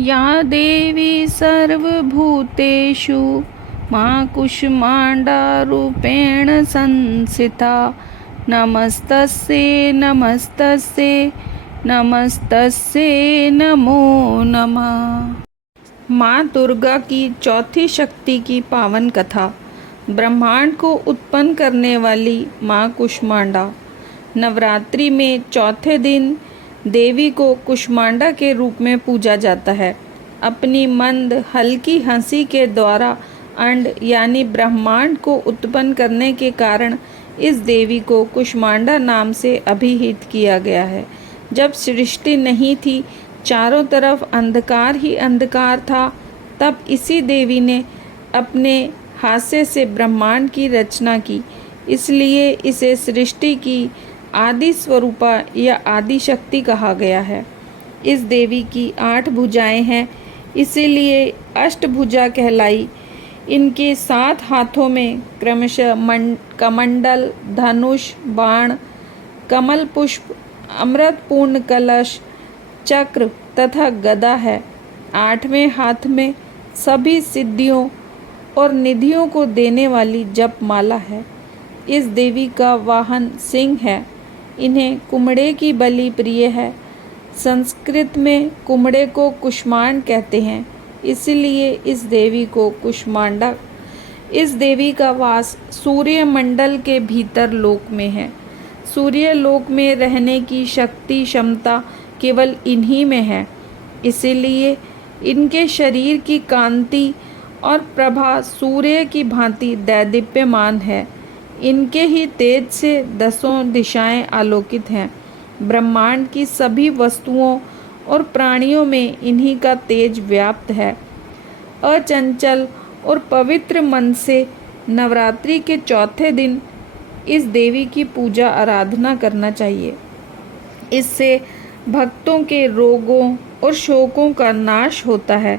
या देवी सर्वभूतेषु मां कूष्माण्डरूपेण संस्थिता। नमस्तस्यै नमस्तस्यै नमस्तस्यै नमो नमः। माँ दुर्गा की चौथी शक्ति की पावन कथा। ब्रह्मांड को उत्पन्न करने वाली माँ कूष्मांडा। नवरात्रि में चौथे दिन देवी को कूष्मांडा के रूप में पूजा जाता है। अपनी मंद हल्की हंसी के द्वारा अंड यानी ब्रह्मांड को उत्पन्न करने के कारण इस देवी को कूष्मांडा नाम से अभिहित किया गया है। जब सृष्टि नहीं थी, चारों तरफ अंधकार ही अंधकार था, तब इसी देवी ने अपने हास्य से ब्रह्मांड की रचना की। इसलिए इसे सृष्टि की आदि स्वरूपा या आदि शक्ति कहा गया है। इस देवी की 8 भुजाएं हैं, इसीलिए अष्टभुजा कहलाई। इनके 7 हाथों में क्रमशः कमंडल, धनुष, बाण, कमल पुष्प, अमृतपूर्ण कलश, चक्र तथा गदा है। 8वें हाथ में सभी सिद्धियों और निधियों को देने वाली जपमाला है। इस देवी का वाहन सिंह है। इन्हें कुम्हड़े की बलि प्रिय है। संस्कृत में कुम्हड़े को कुष्मांड कहते हैं, इसलिए इस देवी को कुष्मांडा। इस देवी का वास सूर्य मंडल के भीतर लोक में है। सूर्य लोक में रहने की शक्ति क्षमता केवल इन्हीं में है, इसीलिए इनके शरीर की कांति और प्रभा सूर्य की भांति दैदीप्यमान है। इनके ही तेज से 10 दिशाएं आलोकित हैं। ब्रह्मांड की सभी वस्तुओं और प्राणियों में इन्हीं का तेज व्याप्त है। अचंचल और पवित्र मन से नवरात्रि के चौथे दिन इस देवी की पूजा आराधना करना चाहिए। इससे भक्तों के रोगों और शोकों का नाश होता है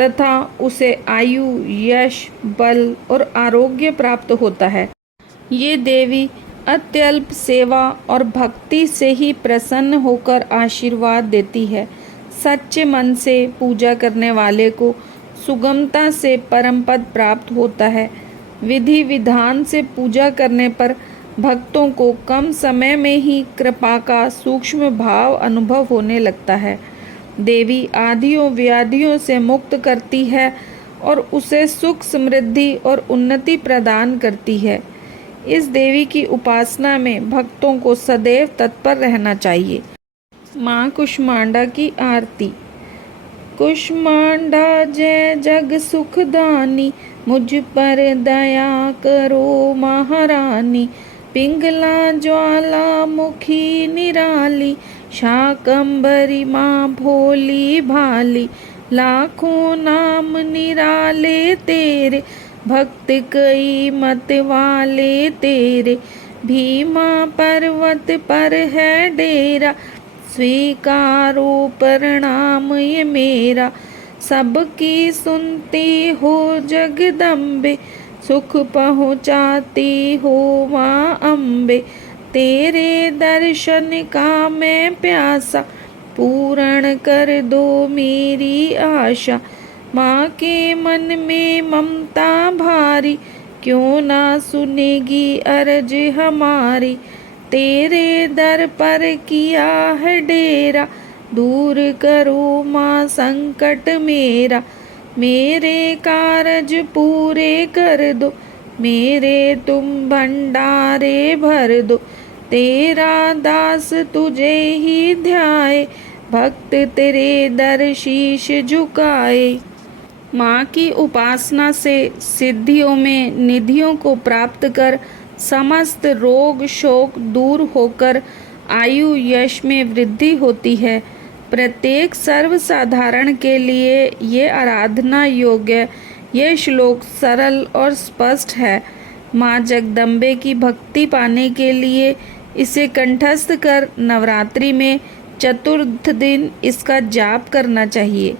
तथा उसे आयु, यश, बल और आरोग्य प्राप्त होता है। ये देवी अत्यल्प सेवा और भक्ति से ही प्रसन्न होकर आशीर्वाद देती है। सच्चे मन से पूजा करने वाले को सुगमता से परम पद प्राप्त होता है। विधि विधान से पूजा करने पर भक्तों को कम समय में ही कृपा का सूक्ष्म भाव अनुभव होने लगता है। देवी आदियों व्याधियों से मुक्त करती है और उसे सुख, समृद्धि और उन्नति प्रदान करती है। इस देवी की उपासना में भक्तों को सदैव तत्पर रहना चाहिए। माँ कूष्मांडा की आरती। कूष्मांडा जय जग सुखदानी, मुझ पर दया करो महारानी। पिंगला ज्वाला मुखी निराली, शाकंभरी माँ भोली भाली। लाखों नाम निराले तेरे, भक्त कई मत वाले तेरे। भीमा पर्वत पर है डेरा, स्वीकारो प्रणाम ये मेरा। सबकी सुनती हो जगदम्बे, सुख पहुँचाती हो माँ अम्बे। तेरे दर्शन का मैं प्यासा, पूर्ण कर दो मेरी आशा। माँ के मन में ममता भारी, क्यों ना सुनेगी अर्ज हमारी। तेरे दर पर किया है डेरा, दूर करो माँ संकट मेरा। मेरे कारज पूरे कर दो, मेरे तुम भंडारे भर दो। तेरा दास तुझे ही ध्याए, भक्त तेरे दर शीश झुकाए। माँ की उपासना से सिद्धियों में निधियों को प्राप्त कर समस्त रोग शोक दूर होकर आयु यश में वृद्धि होती है। प्रत्येक सर्वसाधारण के लिए ये आराधना योग्य ये श्लोक सरल और स्पष्ट है। माँ जगदम्बे की भक्ति पाने के लिए इसे कंठस्थ कर नवरात्रि में चतुर्थ दिन इसका जाप करना चाहिए।